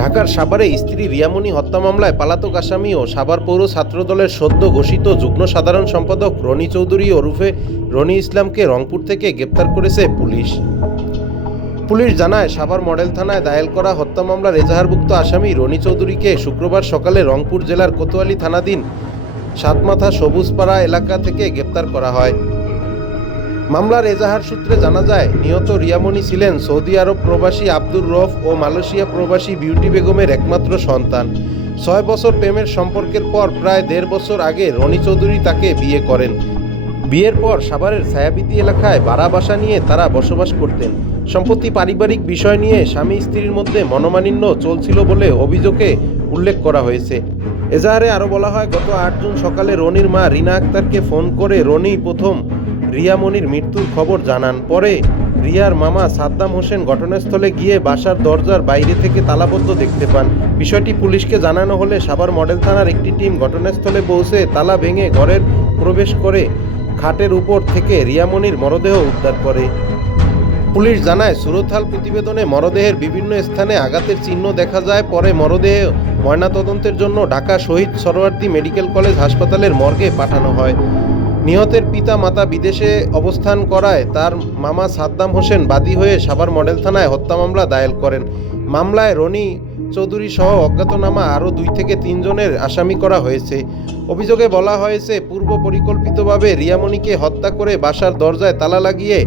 ঢাকার সাভারে স্ত্রী রিয়ামণি হত্যা মামলায় পলাতক আসামি ও সাভার পৌর ছাত্রদলের সদ্য ঘোষিত যুগ্ম সাধারণ সম্পাদক রনি চৌধুরী ওরফে রনি ইসলামকে রংপুর থেকে গ্রেপ্তার করেছে পুলিশ। পুলিশ জানায়, সাভার মডেল থানায় দায়ের করা হত্যা মামলার এজাহারভুক্ত আসামি রনি চৌধুরীকে শুক্রবার সকালে রংপুর জেলার কোতোয়ালি থানাধীন সাতমাথা সবুজপাড়া এলাকা থেকে গ্রেপ্তার করা হয়। মামলার এজাহার সূত্রে জানা যায়, নিহত রিয়ামণি ছিলেন সৌদি আরব প্রবাসী আব্দুর রফ ও মালয়েশিয়া প্রবাসী বিউটি বেগমের একমাত্র সন্তান। ৬ বছর প্রেমের সম্পর্কের পর প্রায় ১.৫ বছর আগে রনি চৌধুরী তাকে বিয়ে করেন। বিয়ের পর সাভারের ছায়াবীথি এলাকায় ভাড়া বাসা নিয়ে তারা বসবাস করতেন। সম্প্রতি পারিবারিক বিষয় নিয়ে স্বামী স্ত্রীর মধ্যে মনোমালিন্য চলছিল বলে অভিযোগে উল্লেখ করা হয়েছে। এজাহারে আরও বলা হয়, গত ৮ জুন সকালে রনির মা রিনা আক্তারকে ফোন করে রনি প্রথম রিয়ামণির মৃত্যুর খবর জানান। পরে রিয়ার মামা সাদ্দাম হোসেন ঘটনাস্থলে গিয়ে বাসার দরজার বাইরে থেকে তালাবদ্ধ দেখতে পান। বিষয়টি পুলিশকে জানানো হলে সাভার মডেল থানার একটি টিম ঘটনাস্থলে পৌঁছে তালা ভেঙে ঘরের প্রবেশ করে খাটের উপর থেকে রিয়ামণির মরদেহ উদ্ধার করে। পুলিশ জানায়, সুরতহাল প্রতিবেদনে মরদেহের বিভিন্ন স্থানে আঘাতের চিহ্ন দেখা যায়। পরে মরদেহ ময়নাতদন্তের জন্য ঢাকা শহীদ সরওয়ার্দী মেডিকেল কলেজ হাসপাতালের মর্গে পাঠানো হয়। নিহতের পিতা মাতা বিদেশে অবস্থান করায় তার মামা সাদ্দাম হোসেন বাদী হয়ে সাভার মডেল থানায় হত্যা মামলা দায়ের করেন। মামলায় রনি চৌধুরী সহ অজ্ঞাতনামা আরও 2 থেকে 3 জনের আসামি করা হয়েছে। অভিযোগে বলা হয়েছে, পূর্ব পরিকল্পিতভাবে রিয়ামণিকে হত্যা করে বাসার দরজায় তালা লাগিয়ে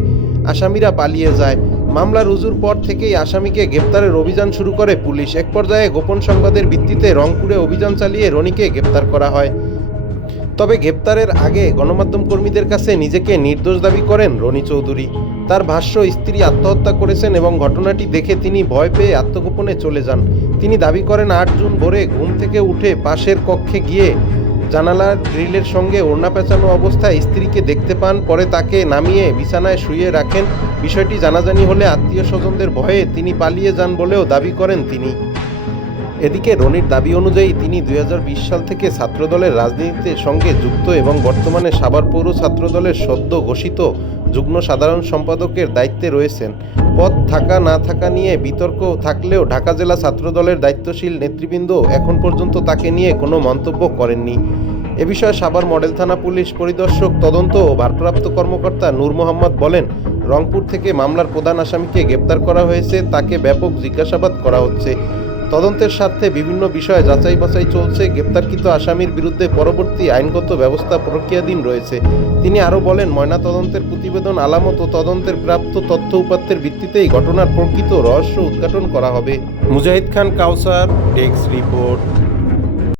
আসামিরা পালিয়ে যায়। মামলা রুজুর পর থেকেই আসামিকে গ্রেপ্তারের অভিযান শুরু করে পুলিশ। এক পর্যায়ে গোপন সংবাদের ভিত্তিতে রংপুরে অভিযান চালিয়ে রনিকে গ্রেপ্তার করা হয়। তবে গ্রেপ্তারের আগে গণমাধ্যম কর্মীদের কাছে নিজেকে নির্দোষ দাবি করেন রনি চৌধুরী। তার ভাষ্য, স্ত্রী আত্মহত্যা করেছেন এবং ঘটনাটি দেখে তিনি ভয় পেয়ে আত্মগোপনে চলে যান। তিনি দাবি করেন, ৮ জুন ভোরে ঘুম থেকে উঠে পাশের কক্ষে গিয়ে জানালার গ্রিলের সঙ্গে ওড়না পেঁচানো অবস্থায় স্ত্রীকে দেখতে পান। পরে তাকে নামিয়ে বিছানায় শুইয়ে রাখেন। বিষয়টি জানাজানি হলে আত্মীয় স্বজনদের ভয়ে তিনি পালিয়ে যান বলেও দাবি করেন তিনি। এদিকে রনির দাবি অনুযায়ী তিনি ২০২০ সাল থেকে ছাত্রদলের রাজনীতির সঙ্গে যুক্ত এবং বর্তমানে সাভার পৌর ছাত্রদলের সদ্য ঘোষিত যুগ্ম সাধারণ সম্পাদকের দায়িত্বে রয়েছেন। পদ থাকা না থাকা নিয়ে বিতর্ক থাকলেও ঢাকা জেলা ছাত্রদলের দায়িত্বশীল নেতৃবৃন্দ এখন পর্যন্ত তাকে নিয়ে কোনো মন্তব্য করেননি। এ বিষয়ে সাভার মডেল থানা পুলিশ পরিদর্শক তদন্ত ও ভারপ্রাপ্ত কর্মকর্তা নূর মোহাম্মদ বলেন, রংপুর থেকে মামলার প্রধান আসামিকে গ্রেপ্তার করা হয়েছে। তাকে ব্যাপক জিজ্ঞাসাবাদ করা হচ্ছে। তদন্তের স্বার্থে বিভিন্ন বিষয়ে যাচাই বাছাই চলছে। গ্রেপ্তারকৃত আসামির বিরুদ্ধে পরবর্তী আইনগত ব্যবস্থা প্রক্রিয়াধীন রয়েছে। তিনি আরও বলেন, ময়নাতদন্তের প্রতিবেদন, আলামত ও তদন্তের প্রাপ্ত তথ্য উপাত্তের ভিত্তিতেই ঘটনার প্রকৃত রহস্য উদ্ঘাটন করা হবে। মুজাহিদ খান কাউসার, ডেস্ক রিপোর্ট।